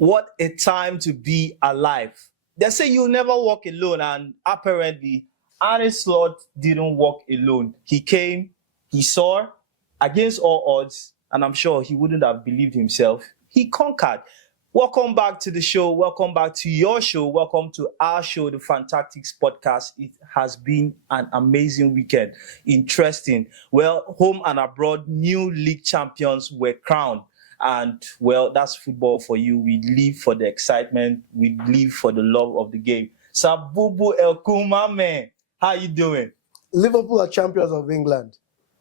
What a time to be alive. They say you'll never walk alone, and apparently, Arne Slot didn't walk alone. He came, he saw, against all odds, and I'm sure he wouldn't have believed himself. He conquered. Welcome back to the show. Welcome back to your show. Welcome to our show, the Fantastics Podcast. It has been an amazing weekend. Interesting. Well, home and abroad, new league champions were crowned. And, well, that's football for you. We live for the excitement. We live for the love of the game. Sabubu Elkuma, man. How you doing? Liverpool are champions of England.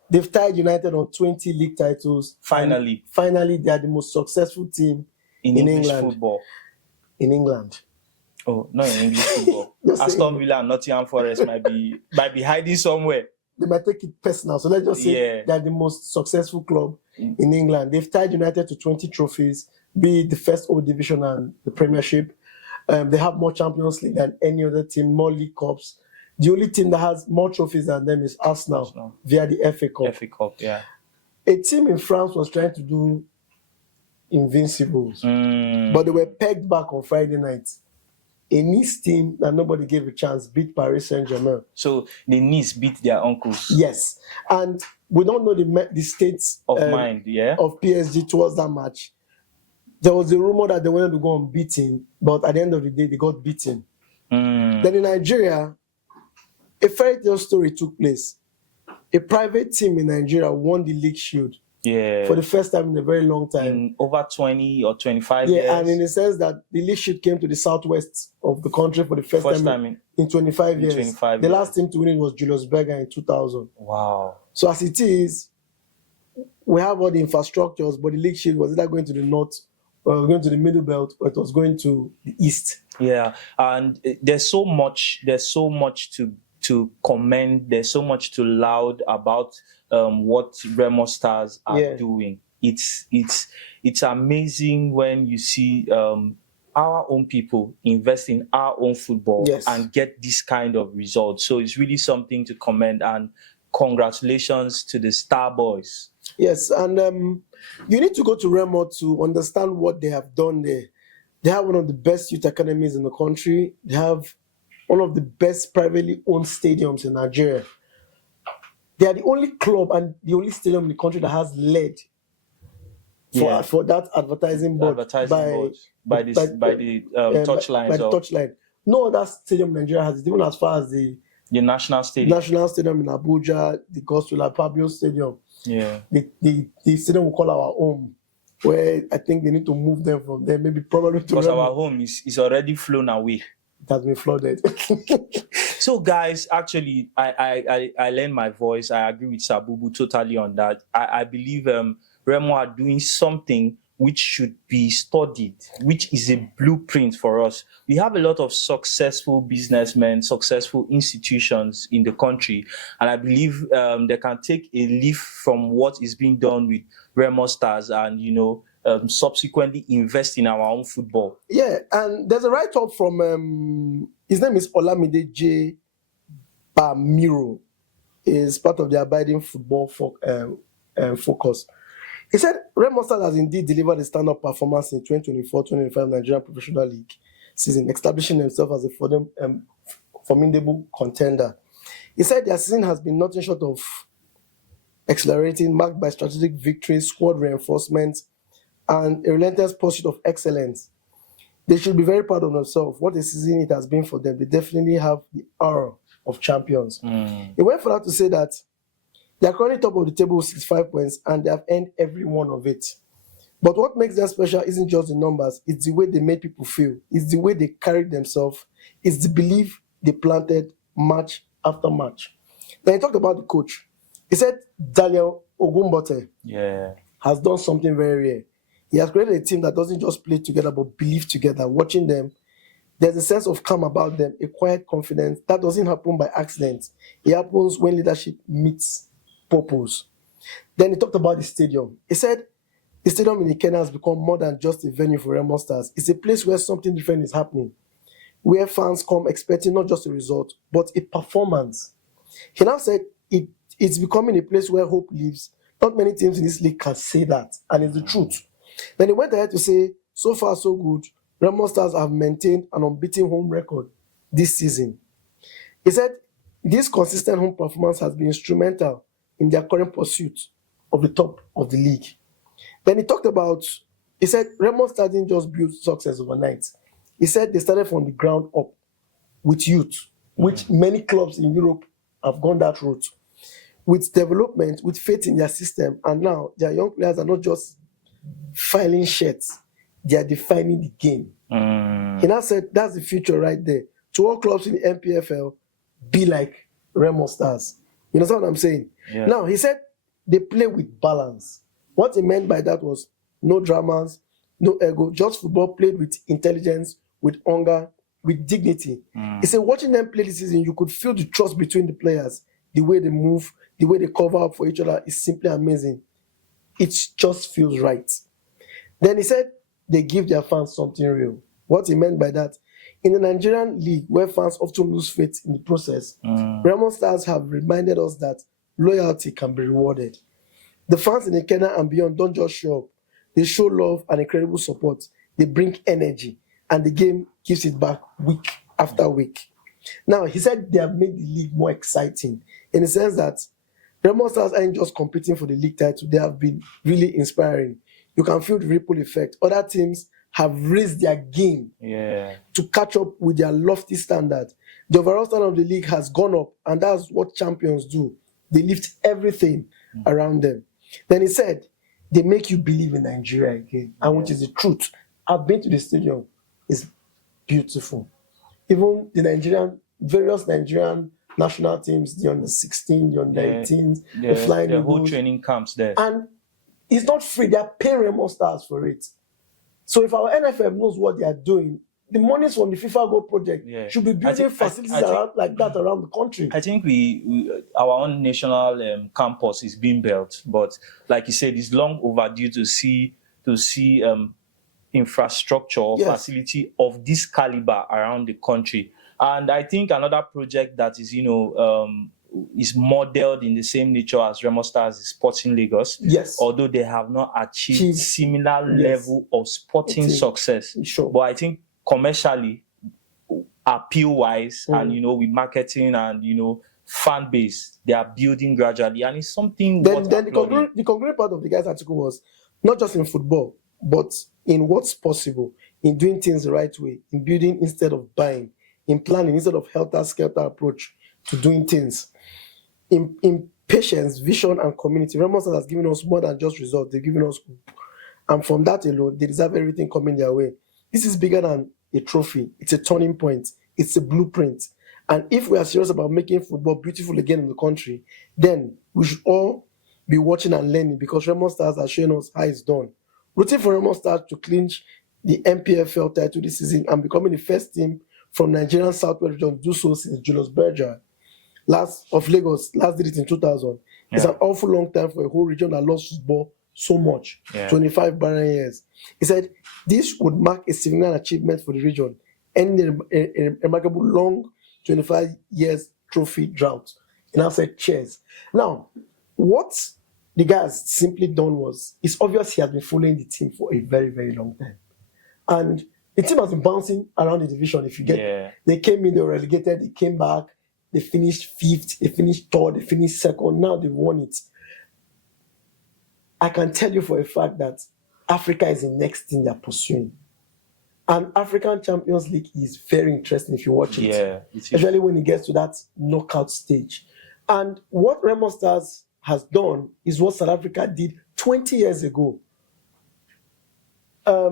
They've tied United on 20 league titles. Finally, they are the most successful team in English England. football. In England. Oh, not in English football. Aston Villa and Nottingham Forest might be hiding somewhere. They might take it personal. So let's just say they're the most successful club in England. They've tied United to 20 trophies, be it the first O division and the Premiership. They have more Champions League than any other team, more League Cups. The only team that has more trophies than them is Arsenal via the FA Cup. FA Cup, yeah. A team in France was trying to do invincibles, but they were pegged back on Friday night. A Nice team that nobody gave a chance beat Paris Saint-Germain. So the Nice beat their uncles. Yes, and we don't know the states of mind, of PSG towards that match. There was a rumor that they wanted to go unbeaten, but at the end of the day, they got beaten. Then in Nigeria, a fairy tale story took place. A private team in Nigeria won the League Shield. Yeah. For the first time in a very long time. In over 20 or 25 years. Yeah, and in the sense that the League Shield came to the southwest of the country for the first time in 25 years. The last team to win it was Julius Berger in 2000. Wow. So as it is, we have all the infrastructures, but the League Shield was either going to the north or going to the middle belt, or it was going to the east. Yeah, and there's so much to commend. There's so much to laud about what Remo Stars are doing. It's amazing when you see our own people invest in our own football and get this kind of result. So it's really something to commend, and congratulations to the Star Boys. Yes, and you need to go to Remo to understand what they have done there. They have one of the best youth academies in the country. They have one of the best privately owned stadiums in Nigeria. They are the only club and the only stadium in the country that has LED for that advertising board by the touchline. No other stadium in Nigeria has it, even as far as the national stadium. National stadium in Abuja, the Gospel Pabio Stadium. Yeah. The stadium we call our home, where I think they need to move them from there, probably to because our home is already flown away. It has been flooded. So guys, actually, I lend my voice. I agree with Sabubu totally on that. I believe Remo are doing something which should be studied, which is a blueprint for us. We have a lot of successful businessmen, successful institutions in the country, and I believe they can take a leaf from what is being done with Remo Stars and, subsequently invest in our own football. Yeah, and there's a write-up from, his name is Olamide J. Bamiro. Is part of the Abiding Football Focus. He said, Remo Stars has indeed delivered a stand-up performance in 2024-2025 Nigerian Professional League season, establishing themselves as a formidable contender. He said their season has been nothing short of accelerating, marked by strategic victories, squad reinforcement, and a relentless pursuit of excellence. They should be very proud of themselves. What a season it has been for them. They definitely have the aura of champions. He went further to say that they are currently top of the table with 65 points, and they have earned every one of it. But what makes them special isn't just the numbers, it's the way they make people feel. It's the way they carried themselves. It's the belief they planted match after match. Then he talked about the coach. He said Daniel Ogumbote has done something very rare. He has created a team that doesn't just play together, but believe together. Watching them, there's a sense of calm about them, a quiet confidence. That doesn't happen by accident. It happens when leadership meets purpose. Then he talked about the stadium. He said the stadium in Ikena has become more than just a venue for Remo Stars. It's a place where something different is happening, where fans come expecting not just a result, but a performance. He now said it's becoming a place where hope lives. Not many teams in this league can say that, and it's the truth. Then he went ahead to say so far so good. Remo Stars have maintained an unbeaten home record this season. He said this consistent home performance has been instrumental in their current pursuit of the top of the league. Then he said Remo Stars didn't just build success overnight. He said they started from the ground up with youth, which many clubs in Europe have gone that route. With development, with faith in their system, and now their young players are not just filing shirts, they are defining the game. He now said that's the future right there. To all clubs in the MPFL, be like Remo Stars. You know what I'm saying? Yeah. Now, he said they play with balance. What he meant by that was no dramas, no ego, just football played with intelligence, with hunger, with dignity. He said watching them play this season, you could feel the trust between the players, the way they move, the way they cover up for each other is simply amazing. It just feels right. Then he said they give their fans something real. What he meant by that, in the Nigerian league, where fans often lose faith in the process, Remo Stars have reminded us that loyalty can be rewarded. The fans in the Kenya and beyond don't just show up. They show love and incredible support. They bring energy, and the game gives it back week after week. Now, he said they have made the league more exciting in the sense that Remo Stars aren't just competing for the league title. They have been really inspiring. You can feel the ripple effect. Other teams have raised their game to catch up with their lofty standard. The overall standard of the league has gone up, and that's what champions do. They lift everything around them. Then he said, they make you believe in Nigeria again, and which is the truth. I've been to the stadium. It's beautiful. Even the various Nigerian national teams, the under 16, the under 18s, the flying the whole training camps there. And it's not free. They are paying Remo Stars for it. So if our NFF knows what they are doing, the monies from the FIFA Gold project should be building facilities like that around the country. I think our own national campus is being built, but like you said, it's long overdue to see infrastructure or facility of this caliber around the country. And I think another project that is, is modeled in the same nature as Remo Stars is Sporting Lagos. Yes. Although they have not achieved similar level of sporting success. Sure. But I think commercially, appeal-wise, and, with marketing and, fan base, they are building gradually. And it's something... Then the concluding part of the guy's article was, not just in football, but in what's possible, in doing things the right way, in building instead of buying, in planning instead of helter-skelter approach to doing things. In patience, vision, and community, Remo Stars has given us more than just results. They've given us hope. And from that alone, they deserve everything coming their way. This is bigger than a trophy. It's a turning point. It's a blueprint. And if we are serious about making football beautiful again in the country, then we should all be watching and learning, because Remo Stars are showing us how it's done. Rooting for Remo Stars to clinch the MPFL title this season and becoming the first team from Nigerian Southwest region to do so since Julius Berger of Lagos last did it in 2000. It's an awful long time for a whole region that lost football so much, 25 barren years. He said this would mark a significant achievement for the region, ending a remarkable long 25 years trophy drought. And I said, cheers. Now, what the guy has simply done was, it's obvious he has been following the team for a very, very long time. And the team has been bouncing around the division. If you get, they came in, they were relegated, they came back, they finished 5th, they finished 3rd, they finished 2nd, now they've won it. I can tell you for a fact that Africa is the next thing they're pursuing. And African Champions League is very interesting if you watch it. Especially when it gets to that knockout stage. And what Remo Stars has done is what South Africa did 20 years ago. But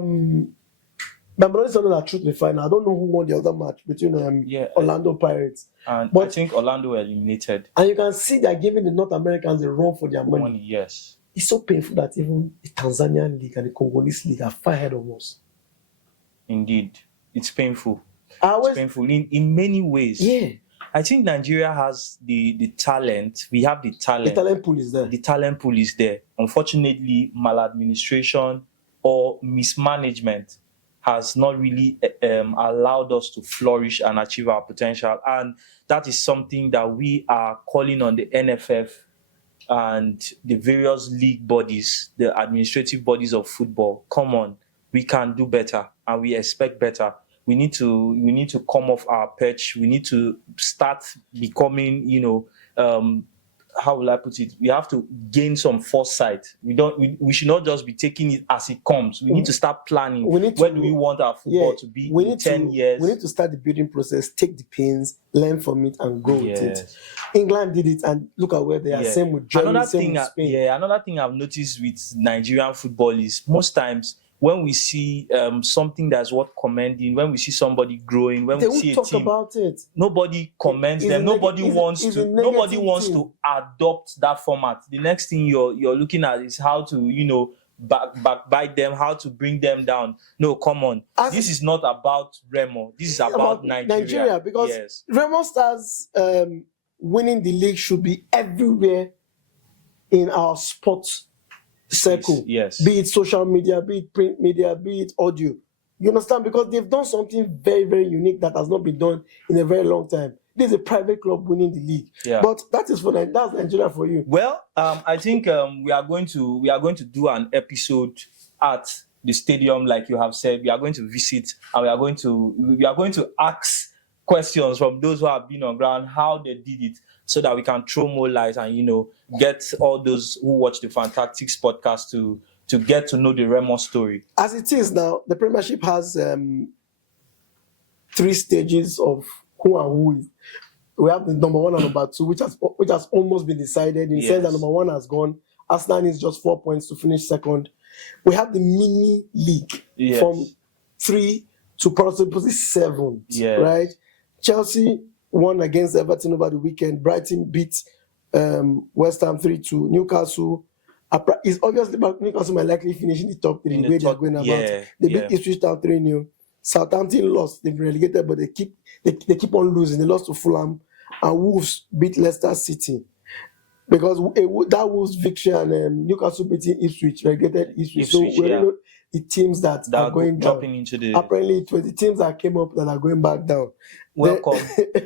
I'm not that truth the final. I don't know who won the other match between Orlando Pirates. But I think Orlando were eliminated. And you can see they're giving the North Americans a run for their money. Yes. It's so painful that even the Tanzanian league and the Congolese league are far ahead of us. Indeed. It's painful. It's painful in many ways. Yeah. I think Nigeria has the talent. We have the talent. The talent pool is there. The talent pool is there. Unfortunately, maladministration or mismanagement has not really allowed us to flourish and achieve our potential. And that is something that we are calling on the NFF and the various league bodies, the administrative bodies of football. Come on, we can do better and we expect better. We need to come off our perch. We need to start becoming, how will I put it? We have to gain some foresight. We should not just be taking it as it comes. We need to start planning. Where do we want our football to be in 10 years? We need to start the building process, take the pains, learn from it, and grow with it. Yes. England did it, and look at where they are. Yeah. Same with Germany, same with Spain. Another thing I've noticed with Nigerian football is most times when we see something that's worth commending, when we see somebody growing, when They we see won't a talk team, about it. nobody commends It's them. a Nobody neg- wants it's a to. Nobody negative wants thing. to adopt that format. The next thing you're looking at is how to backbite them, how to bring them down. No, come on. This is not about Remo. This is about Nigeria. Because Yes. Remo Stars winning the league should be everywhere in our sports circle. Yes. Be it social media, be it print media, be it audio. You understand? Because they've done something very, very unique that has not been done in a very long time. This is a private club winning the league. Yeah. But that's Nigeria for you. Well, I think we are going to do an episode at the stadium, like you have said. We are going to visit and we are going to ask questions from those who have been on ground, how they did it, so that we can throw more light and get all those who watch the Fantastics podcast to get to know the Remo story. As it is now, the Premiership has 3 stages of who and who is. We have the number 1 and number 2, which has almost been decided. In the sense that number 1 has gone. Arsenal is just 4 points to finish second. We have the mini league from 3 to possibly 7, right? Chelsea won against Everton over the weekend. Brighton beat West Ham 3-2. Newcastle is obviously Newcastle might likely finish in the top 3 the way they are going about. They beat Ipswich Town 3-0. Southampton lost. They've been relegated, but they keep on losing. They lost to Fulham, and Wolves beat Leicester City. Because that Wolves victory and Newcastle beating Ipswich relegated Ipswich. So we know the teams that are going dropping down. into the. Apparently, it was the teams that came up that are going back down. Welcome,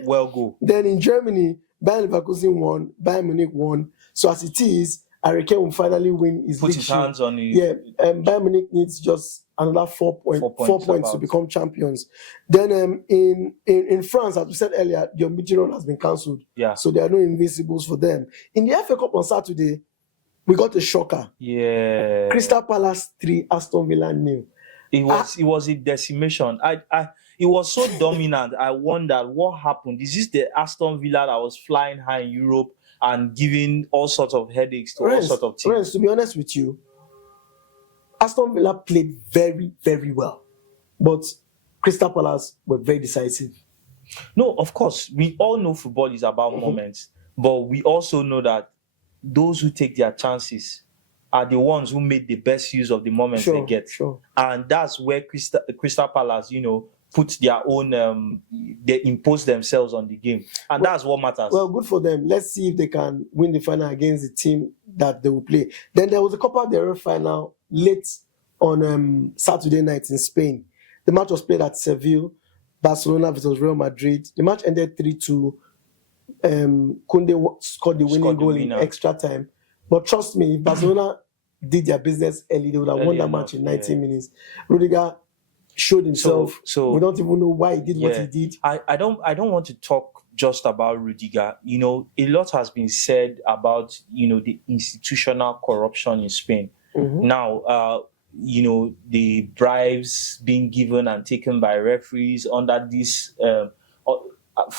well go. Then in Germany, Bayern Leverkusen won, Bayern Munich won. So as it is, Harry Kane will finally win his Put his hands on it. Yeah, Bayern Munich needs just another 4 points to become champions. Then in France, as we said earlier, the unbeaten run has been cancelled. Yeah. So there are no invincibles for them. In the FA Cup on Saturday, we got a shocker. Yeah. Crystal Palace 3, Aston Villa 0. It was a decimation. It was so dominant. I wondered what happened. Is this the Aston Villa that was flying high in Europe and giving all sorts of headaches to all sorts of teams? To be honest with you, Aston Villa played very, very well. But Crystal Palace were very decisive. No, of course. We all know football is about moments. But we also know that those who take their chances are the ones who made the best use of the moments they get. And that's where Crystal Palace, put their own, they impose themselves on the game. And that's what matters. Well, good for them. Let's see if they can win the final against the team that they will play. Then there was a Copa del Rey final late on Saturday night in Spain. The match was played at Seville, Barcelona versus Real Madrid. The match ended 3-2. Koundé scored the winning goal in extra time. But trust me, if Barcelona did their business early, they would have won that match in 90 minutes. Rudiger showed himself. So we don't even know why he did what he did. I don't want to talk just about Rudiger. A lot has been said about the institutional corruption in Spain. Now the bribes being given and taken by referees under this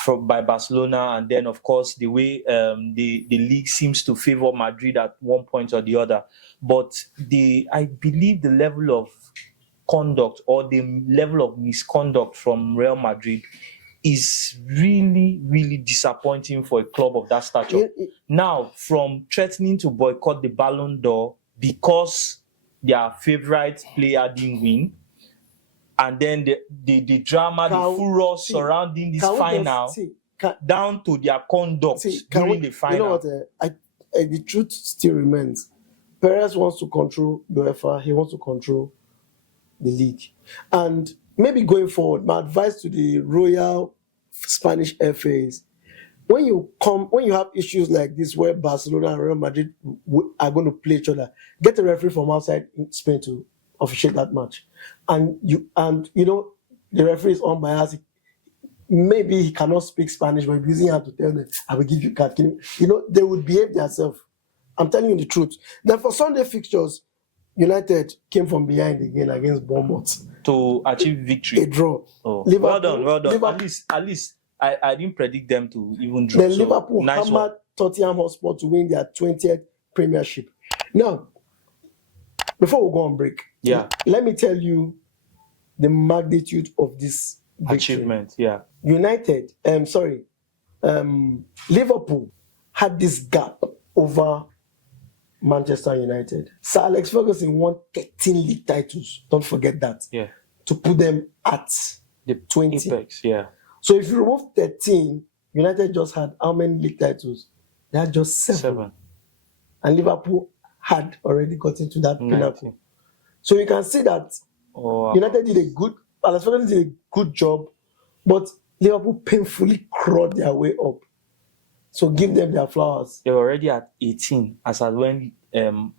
by Barcelona, and then of course the way the league seems to favor Madrid at one point or the other. But I believe the level of conduct or the level of misconduct from Real Madrid is really, really disappointing for a club of that stature. Now, from threatening to boycott the Ballon d'Or because their favorite player didn't win, and then the drama, the furor surrounding this final, down to their conduct during the final. You know what? The truth still remains. Perez wants to control the UEFA. He wants to control the league. And maybe going forward, my advice to the Royal Spanish FA is, when you have issues like this where Barcelona and Real Madrid are going to play each other, get a referee from outside Spain to officiate that match. And you know the referee is unbiased. Maybe he cannot speak Spanish, but using her to tell them, I will give you card. You know, they would behave themselves. I'm telling you the truth. Then for Sunday fixtures, United came from behind again against Bournemouth to achieve victory. A draw. Oh, Liverpool, well done. Liverpool, At least I didn't predict them to even draw. Then so Liverpool nice hammered Tottenham Hotspur to win their 20th Premiership. Now, before we go on break, let me tell you the magnitude of this victory. Achievement. Yeah. Liverpool had this gap over Manchester United. Sir Alex Ferguson won 13 league titles. Don't forget that. Yeah. To put them at the 20. Apex, yeah. So if you remove 13, United just had how many league titles? They had just 7. And Liverpool had already got into that pinnacle. So you can see that United did Alex Ferguson did a good job, but Liverpool painfully crawled their way up. So give them their flowers. They were already at 18 as at when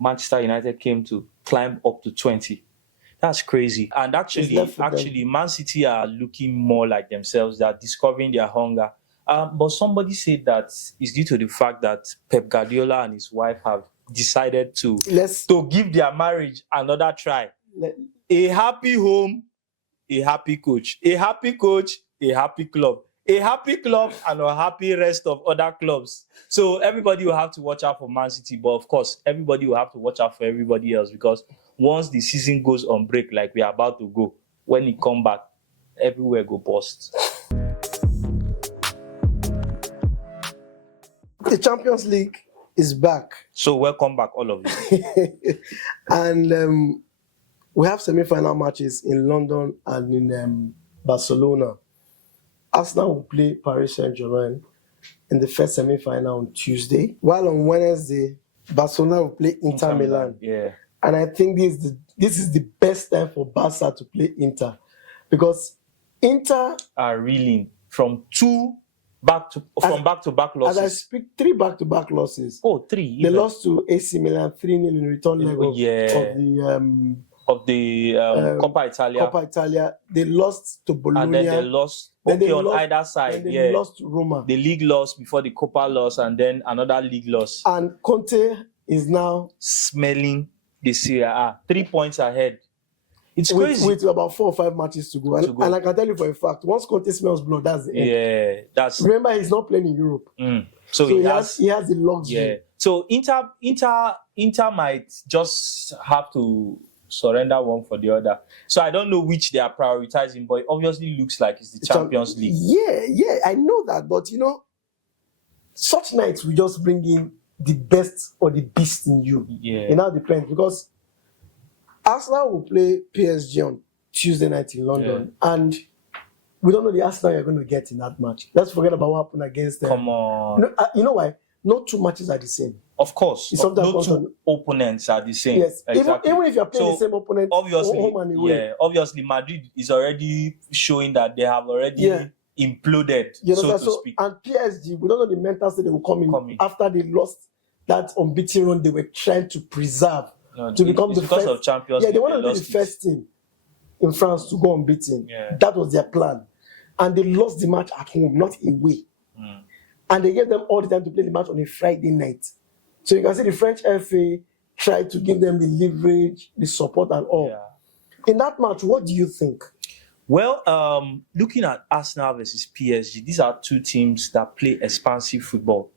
Manchester United came to climb up to 20. That's crazy. And actually, Man City are looking more like themselves. They are discovering their hunger. But somebody said that it's due to the fact that Pep Guardiola and his wife have decided to give their marriage another try. A happy home, a happy coach. A happy coach, a happy club. A happy club and a happy rest of other clubs. So everybody will have to watch out for Man City. But of course, everybody will have to watch out for everybody else, because once the season goes on break, like we are about to go, when it come back, everywhere go bust. The Champions League is back. So welcome back, all of you. And we have semi-final matches in London and in Barcelona. Arsenal will play Paris Saint-Germain in the first semi-final on Tuesday, while on Wednesday, Barcelona will play Inter Milan. Yeah. And I think this is the best time for Barca to play Inter, because Inter are reeling from back-to-back losses. As I speak, 3 back-to-back losses. Oh, 3. They lost to AC Milan 3-0 in return leg of the Coppa Italia. Coppa Italia. They lost to Bologna. And then they lost on either side. They lost to Roma. The league loss before the Coppa loss, and then another league loss. And Conte is now smelling the Serie A. 3 points ahead. It's crazy. With about 4 or 5 matches to go. And I can tell you for a fact, once Conte smells blood, that's the end. Yeah, remember, he's not playing in Europe. So he has the luxury. Yeah. So Inter might just have to surrender one for the other. So I don't know which they are prioritizing, but it obviously looks like it's the Champions League. Yeah, I know that, but such nights we just bring in the best or the beast in you. Yeah. It now depends, because Arsenal will play PSG on Tuesday night in London, and we don't know the Arsenal you're going to get in that match. Let's forget about what happened against them. Come on. You know why? No 2 matches are the same. Of course. No 2 opponents are the same. Yes. Exactly. Even if you're playing the same opponent, obviously, home and away. Yeah. Obviously, Madrid is already showing that they have already imploded, so to speak. And PSG, we don't know the mental state they will come in after they lost that unbeaten run they were trying to preserve to become the first. Of Champions League, they want to be the first team in France to go unbeaten. Yeah. That was their plan. And they lost the match at home, not away. And they gave them all the time to play the match on a Friday night. So you can see the French FA tried to give them the leverage, the support and all. Yeah. In that match, what do you think? Well, looking at Arsenal versus PSG, these are 2 teams that play expansive football.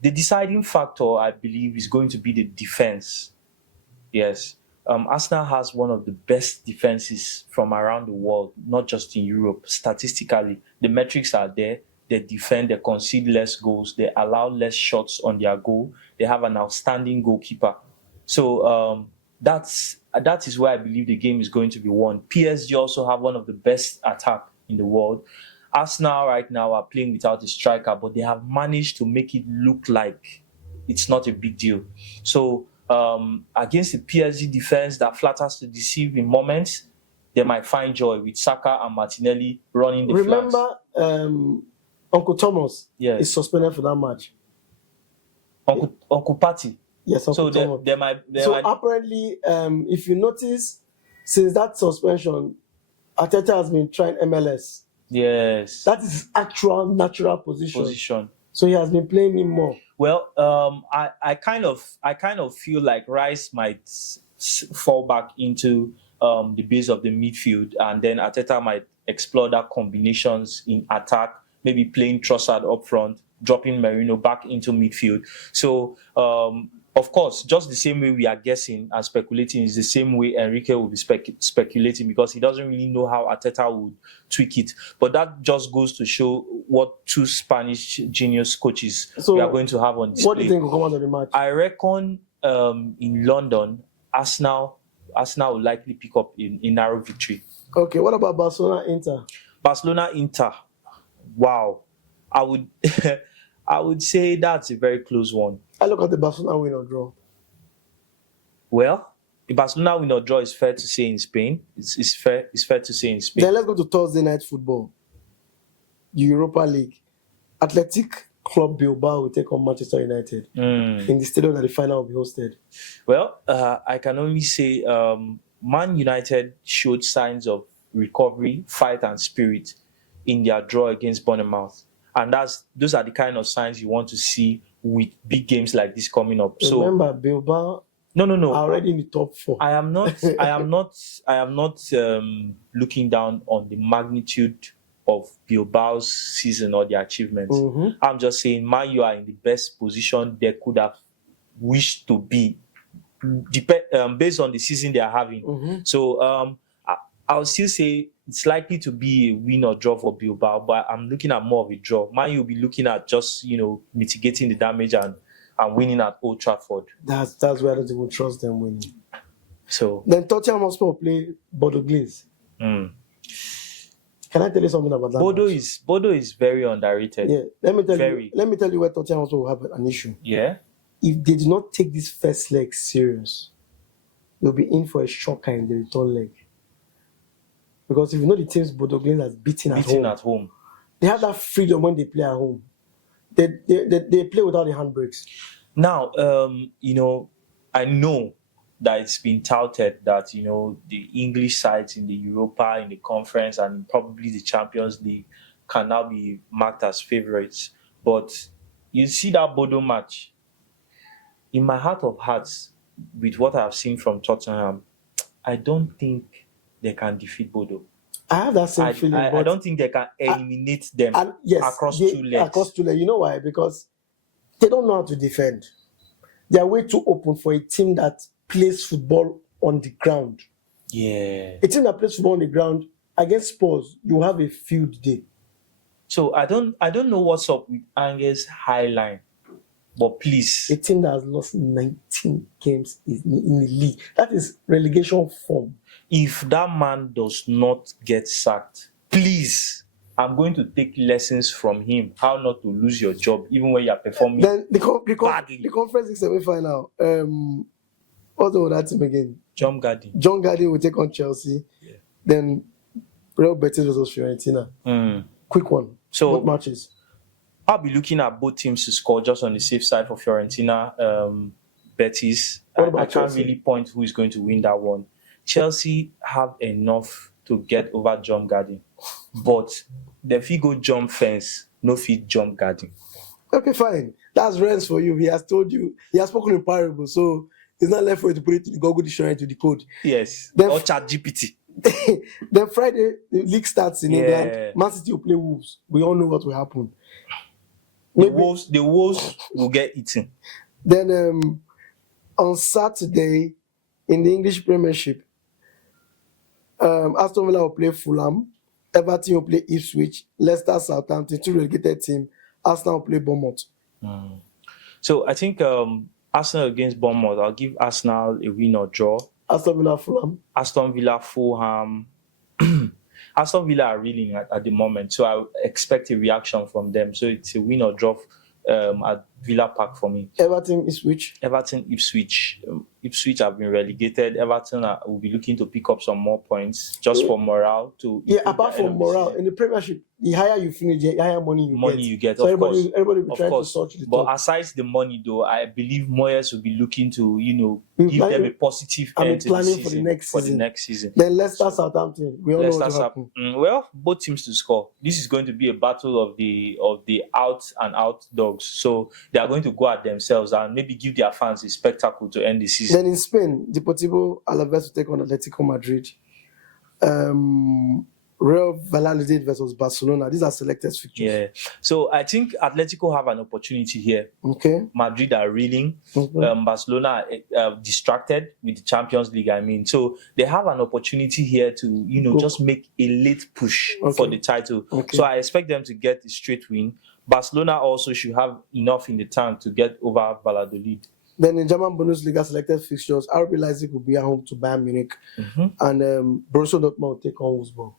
The deciding factor, I believe, is going to be the defense. Yes. Arsenal has one of the best defenses from around the world, not just in Europe. Statistically, the metrics are there. They defend, they concede less goals, they allow less shots on their goal. They have an outstanding goalkeeper. So that is where I believe the game is going to be won. PSG also have one of the best attack in the world. Arsenal right now are playing without a striker, but they have managed to make it look like it's not a big deal. So against the PSG defense that flatters to deceive in moments, they might find joy with Saka and Martinelli running the flanks. Remember, Uncle Thomas is suspended for that match. Uncle Patty. Yes, Uncle Thomas. They might. Apparently, if you notice, since that suspension, Arteta has been trying MLS. Yes. That is his actual natural position. Position. So he has been playing him more. Well, I kind of feel like Rice might fall back into the base of the midfield, and then Arteta might explore that combinations in attack, maybe playing Trossard up front, dropping Merino back into midfield. So, of course, just the same way we are guessing and speculating is the same way Enrique will be speculating, because he doesn't really know how Arteta would tweak it. But that just goes to show what two Spanish genius coaches we are going to have on display. What do you think will come out of the match? I reckon in London, Arsenal will likely pick up in narrow victory. Okay, what about Barcelona-Inter? Barcelona-Inter, wow. I would I would say that's a very close one. I look at the Barcelona win or draw. Well, the Barcelona win or draw is fair to say in Spain. It's fair to say in Spain. Then let's go to Thursday night football. Europa League. Athletic Club Bilbao will take on Manchester United in the stadium that the final will be hosted. Well, I can only say Man United showed signs of recovery, fight and spirit in their draw against Bournemouth. And those are the kind of signs you want to see with big games like this coming up. Remember, Bilbao No. are already in the top 4. I am not looking down on the magnitude of Bilbao's season or their achievements. I'm just saying, Man U are in the best position they could have wished to be, based on the season they are having. So I'll still say it's likely to be a win or draw for Bilbao, but I'm looking at more of a draw. Man U will be looking at just mitigating the damage and winning at Old Trafford. That's where I don't even trust them winning. So then Tottenham Hotspur play Bodo Glimt. Can I tell you something about that? Bodo is very underrated. Yeah, let me tell you where Tottenham Hotspur will have an issue. Yeah. If they do not take this first leg serious, they'll be in for a shocker in the return leg. Because if you know the teams Bodo Glimt has beaten at home, they have that freedom when they play at home. They play without the handbrakes. Now, I know that it's been touted that, the English sides in the Europa, in the conference, and probably the Champions League can now be marked as favourites. But you see that Bodo match, in my heart of hearts, with what I've seen from Tottenham, I don't think they can defeat Bodo. I have that same feeling. I don't think they can eliminate them across 2 legs. Across 2 legs. You know why? Because they don't know how to defend. They are way too open for a team that plays football on the ground. Yeah. A team that plays football on the ground against Spurs, you have a field day. So I don't know what's up with Anger's high line, but please. A team that has lost 19 games in the league. That is relegation form. If that man does not get sacked, please, I'm going to take lessons from him how not to lose your job even when you're performing then badly. The Conference League semi-final. What's the other team again? John Garden will take on Chelsea. Yeah. Then Real Betis versus Fiorentina. Quick one. So what matches? I'll be looking at both teams to score just on the safe side for Fiorentina. Betis. I can't really point who is going to win that one. Chelsea have enough to get over Jump Garden, but the Figo jump fence, no fit Jump Garden. Okay, fine. That's Renz for you. He has told you, he has spoken in parables, so it's not left for you to put it in the Google Dictionary to decode. Yes. Then, or ChatGPT. Then Friday, the league starts in England. Man City will play Wolves. We all know what will happen. The Wolves will get eaten. Then on Saturday, in the English Premiership, Aston Villa will play Fulham, Everton will play Ipswich, Leicester, Southampton, 2 relegated teams. Arsenal will play Bournemouth. So I think Arsenal against Bournemouth, I'll give Arsenal a win or draw. Aston Villa, Fulham. Aston Villa, Fulham. Aston Villa are reeling at the moment, so I expect a reaction from them. So it's a win or draw at Villa Park for me. Everton is which? Everton, Ipswich. Ipswich have been relegated. Everton will be looking to pick up some more points just for morale. Apart from morale, in the Premiership, the higher you finish, the higher money you get. So everybody will be trying to search the top. But aside the money, though, I believe Moyes will be looking to, give them a positive end to planning for the next season. Then Leicester, Southampton. We all know what will happen. Well, both teams to score. This is going to be a battle of the out and out dogs. So they are going to go at themselves and maybe give their fans a spectacle to end the season. Then in Spain, Deportivo Alaves will take on Atletico Madrid. Real Valladolid versus Barcelona. These are selected fixtures. Yeah. So I think Atletico have an opportunity here. Okay. Madrid are reeling. Barcelona are distracted with the Champions League. So they have an opportunity here to, just make a late push for the title. Okay. So I expect them to get a straight win. Barcelona also should have enough in the tank to get over Valladolid. Then in German Bundesliga selected fixtures, RB Leipzig will be at home to Bayern Munich, and Borussia Dortmund will take on Wolfsburg.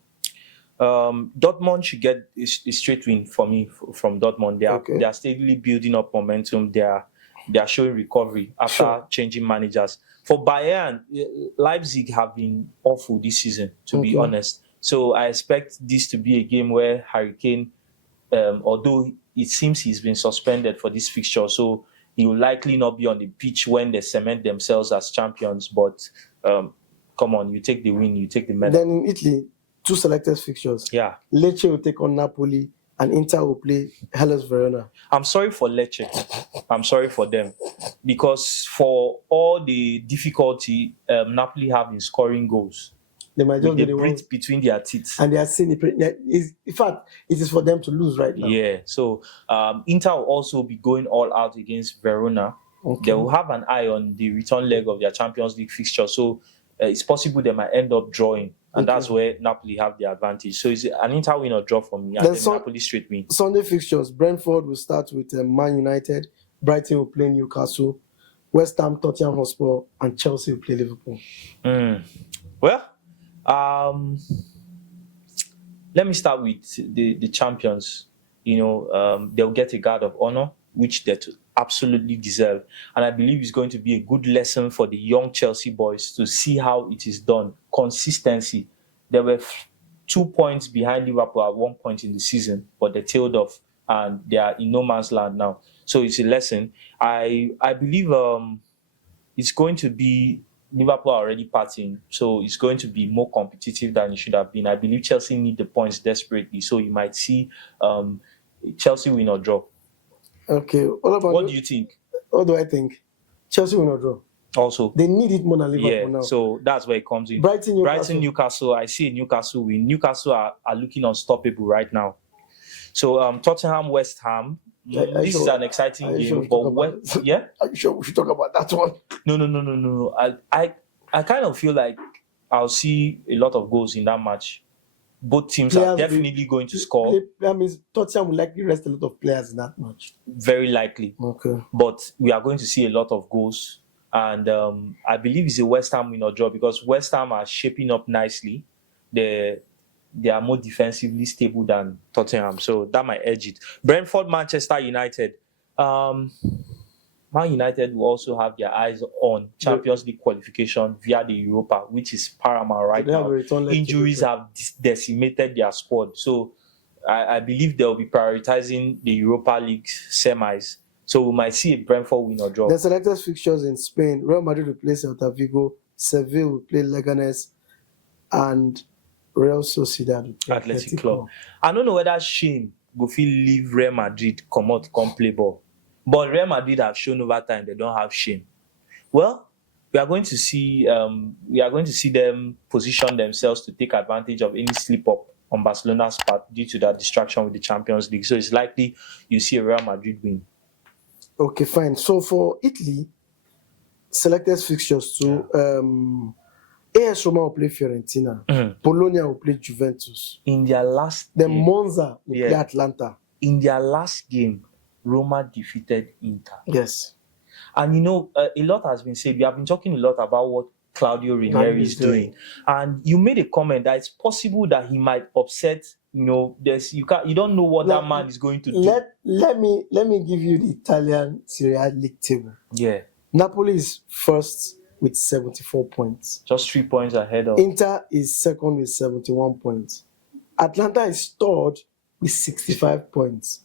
Dortmund should get a straight win for me from Dortmund. They are steadily building up momentum. They are showing recovery after changing managers. For Bayern, Leipzig have been awful this season, to be honest. So I expect this to be a game where Harry Kane, although it seems he's been suspended for this fixture, so he will likely not be on the pitch when they cement themselves as champions. But come on, you take the win, you take the medal. Then in Italy, 2 selected fixtures. Yeah. Lecce will take on Napoli and Inter will play Hellas Verona. I'm sorry for Lecce. I'm sorry for them. Because for all the difficulty Napoli have in scoring goals, they might just be the Brits between their teeth. And they are seeing in fact, it is for them to lose right now. Yeah. So Inter will also be going all out against Verona. Okay. They will have an eye on the return leg of their Champions League fixture. So it's possible they might end up drawing. And that's where Napoli have the advantage. So it's an Inter win or draw for me. And then Napoli straight win. Sunday fixtures. Brentford will start with Man United. Brighton will play Newcastle. West Ham, Tottenham Hotspur, and Chelsea will play Liverpool. Well, let me start with the champions. They'll get a guard of honor, which they absolutely deserve. And I believe it's going to be a good lesson for the young Chelsea boys to see how it is done. Consistency. They were 2 points behind Liverpool at one point in the season, but they tailed off and they are in no man's land now. So it's a lesson. I believe it's going to be Liverpool are already partying, so it's going to be more competitive than it should have been. I believe Chelsea need the points desperately, so you might see Chelsea win or draw. Okay. What do you think? What do I think? Chelsea will not draw. Also, they need it more than Liverpool now. So that's where it comes in. Brighton, Newcastle. I see Newcastle win. Newcastle are looking unstoppable right now. So Tottenham, West Ham. This is an exciting game. Yeah? Are you sure we should talk about that one? No. I kind of feel like I'll see a lot of goals in that match. Both teams are definitely going to score. That means Tottenham will likely rest a lot of players in that match. Very likely. Okay. But we are going to see a lot of goals. And I believe it's a West Ham win or draw because West Ham are shaping up nicely. They are more defensively stable than Tottenham. So that might edge it. Brentford, Manchester United. Man United will also have their eyes on Champions League qualification via the Europa, which is paramount right now. Injuries have decimated their squad. So I believe they'll be prioritizing the Europa League semis. So we might see a Brentford win or draw. The selected fixtures in Spain. Real Madrid will play Celta Vigo. Seville will play Leganes. And Real Sociedad will play Athletic Club. I don't know whether Shane will leave Real Madrid come play ball. But Real Madrid have shown over time they don't have shame. Well, we are going to see them position themselves to take advantage of any slip up on Barcelona's part due to that distraction with the Champions League. So it's likely you see a Real Madrid win. Okay, fine. So for Italy, selected fixtures to AS Roma will play Fiorentina. Bologna will play Juventus. In their last game, Monza will play Atlanta. In their last game, Roma defeated Inter. Yes. And a lot has been said. We have been talking a lot about what Claudio Ranieri is doing. And you made a comment that it's possible that he might upset you don't know what Now, that man is going to do. Let me give you the Italian Serie A league table. Yeah, Napoli is first with 74 points. just 3 points ahead of. Inter is second with 71 points. Atlanta is third with 65 points.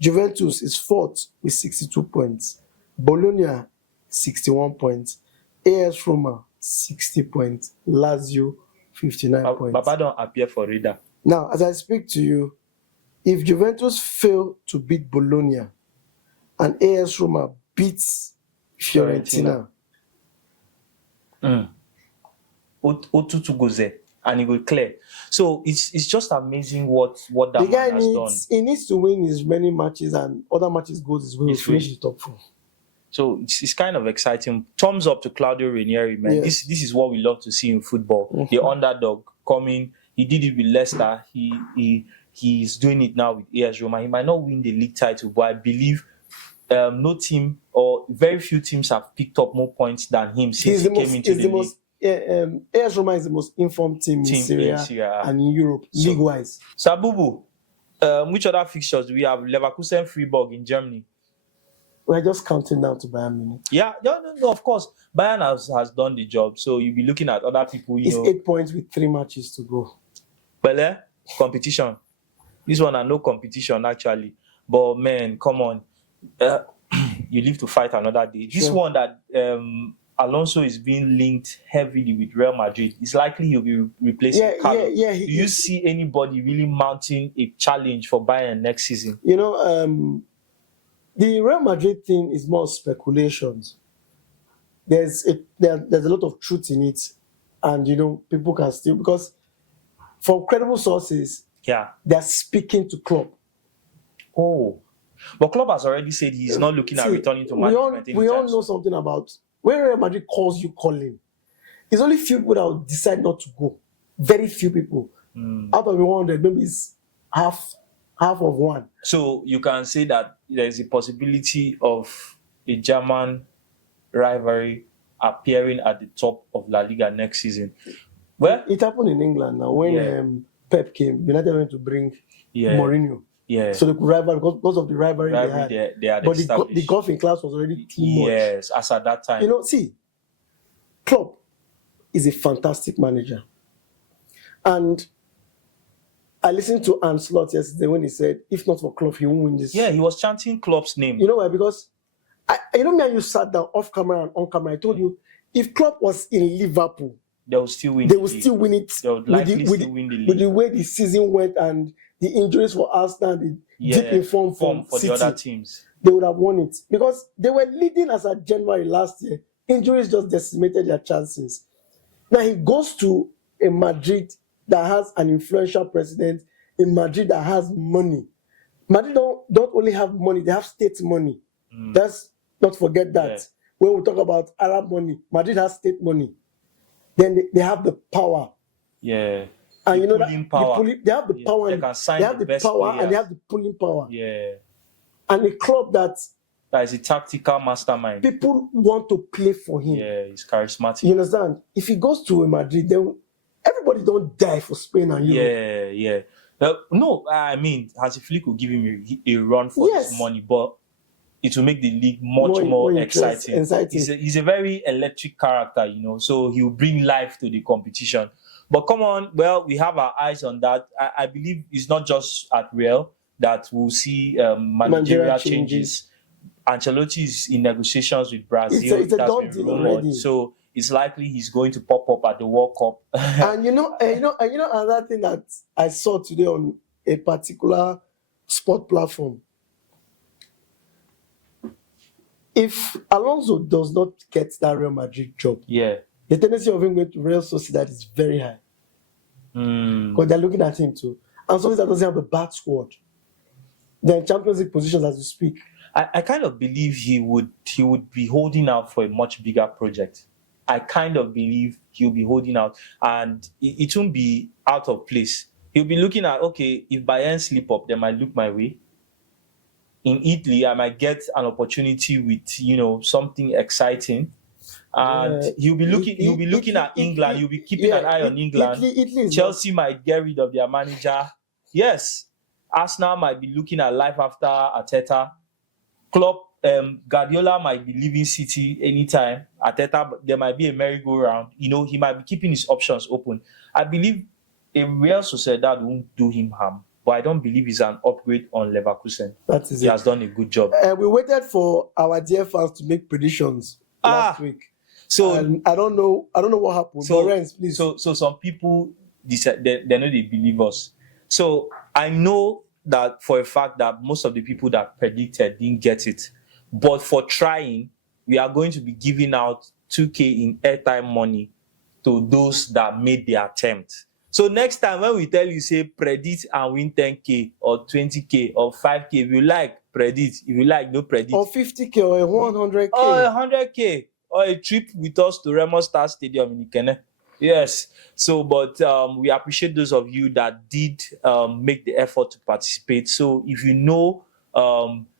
Juventus is fourth with 62 points. Bologna, 61 points. AS Roma, 60 points. Lazio, 59 points. Baba don't appear for radar. Now, as I speak to you, if Juventus fail to beat Bologna and AS Roma beats Fiorentina. Otutu goes there and he will clear. So it's just amazing what that The guy man has done. he needs to win his many matches and other matches goes his way. He'll finish the top 4. So it's kind of exciting. Thumbs up to Claudio Ranieri, man. Yes. This is what we love to see in football. Mm-hmm. The underdog coming. He did it with Leicester. He's doing it now with AS Roma. He might not win the league title, but I believe no team or very few teams have picked up more points than him since he came into the league. AS Roma is the most informed team in Syria and in Europe, league-wise. Sabubu, which other fixtures do we have? Leverkusen, Freiburg in Germany. We're just counting down to Bayern Munich. Yeah, no, of course. Bayern has done the job, so you'll be looking at other people. It's 8 points with 3 matches to go. Well, competition. This one are no competition actually. But man, come on. You live to fight another day. This one that Alonso is being linked heavily with Real Madrid. It's likely he'll be replacing Carlo. Do you see anybody really mounting a challenge for Bayern next season? The Real Madrid thing is more speculations. There's a lot of truth in it, and people can still, because from credible sources, they're speaking to Klopp. Oh, but Klopp has already said he's not looking at returning to management. We all know something about when Real Madrid calls you calling. It's only few people that will decide not to go. Very few people. Out of the 100, maybe it's half of one. So you can say that there is a possibility of a German rivalry appearing at the top of La Liga next season. Well, it happened in England now when Pep came. United went to bring Mourinho. Yeah. So they could rival because of the rivalry they had. But the golfing class was already too much. Yes, as at that time. See, Klopp is a fantastic manager. And I listened to Arne Slot yesterday when he said, if not for Klopp, he won't win this. Yeah, he was chanting Klopp's name. You know why? Because, me and you sat down off camera and on camera. I told you, if Klopp was in Liverpool, they will still win. They will still win it. They would likely still win the league. With the way the season went and the injuries for Arsenal, the deep in form for City, the other teams, they would have won it. Because they were leading as at January last year. Injuries just decimated their chances. Now he goes to a Madrid that has an influential president, in Madrid that has money. Madrid don't only have money, they have state money. Let's not forget that. Yeah. When we talk about Arab money, Madrid has state money. Then they have the power. Yeah. And they have the power. They can sign they have the power players. And they have the pulling power. Yeah. And a club that is a tactical mastermind. People want to play for him. Yeah, he's charismatic. You understand? If he goes to Madrid, then everybody don't die for Spain and Europe. Yeah. No, I mean, Hansi Flick will give him a run for his money, but it will make the league much more exciting. He's a very electric character, so he will bring life to the competition. But come on, well, we have our eyes on that. I believe it's not just at Real that we'll see managerial changes. Ancelotti is in negotiations with Brazil. It's a done deal already. So it's likely he's going to pop up at the World Cup. and another thing that I saw today on a particular sport platform. If Alonso does not get that Real Madrid job, the tendency of him going to Real Sociedad is very high. Because they're looking at him too. And Sociedad doesn't have a bad squad. They're in Champions League positions as we speak. I kind of believe he would be holding out for a much bigger project. I kind of believe he'll be holding out, and it won't be out of place. He'll be looking at, okay, if Bayern slip up, they might look my way. In Italy, I might get an opportunity with something exciting, and he'll be looking at England. He'll be keeping an eye on England. Italy Chelsea might get rid of their manager. yes, Arsenal might be looking at life after Arteta. Klopp, Guardiola might be leaving City anytime. Arteta, there might be a merry-go-round. You know, he might be keeping his options open. I believe a Real Sociedad won't do him harm, but I don't believe he's an upgrade on Leverkusen. That is He it. has done a good job. We waited for our dear fans to make predictions last week. So And I don't know what happened. So, but Renz, please. so some people decide they know they believe us. So I know that for a fact that most of the people that predicted didn't get it. But for trying, we are going to be giving out 2K in airtime money to those that made the attempt. So next time when we tell you, say, predict and win 10K or 20K or 5K, if you like, predict. If you like, no predict. Or 50K or 100K. Or 100K. Or a trip with us to Remo Star Stadium in Ikene. Yes. So, but we appreciate those of you that did make the effort to participate. So, if you know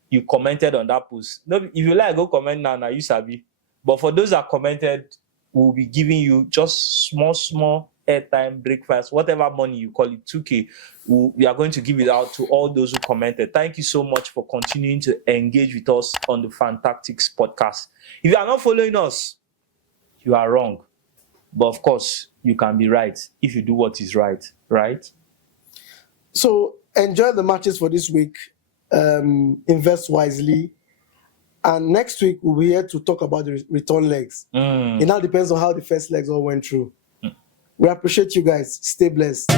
you commented on that post, no, if you like, go comment now, you sabi. But for those that commented, we'll be giving you just small airtime, breakfast, whatever money you call it, 2K. We are going to give it out to all those who commented. Thank you so much for continuing to engage with us on the Fantactics podcast. If you are not following us, you are wrong. But of course, you can be right if you do what is right, right? So enjoy the matches for this week. Invest wisely. And next week, we'll be here to talk about the return legs. It now depends on how the first legs all went through. We appreciate you guys. Stay blessed.